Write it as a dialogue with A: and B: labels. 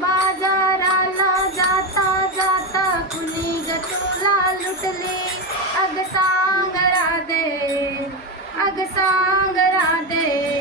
A: बाजाराला जाता जाता कुणी ग तुला लुटले? अग सांग राधे अग सांग राधे.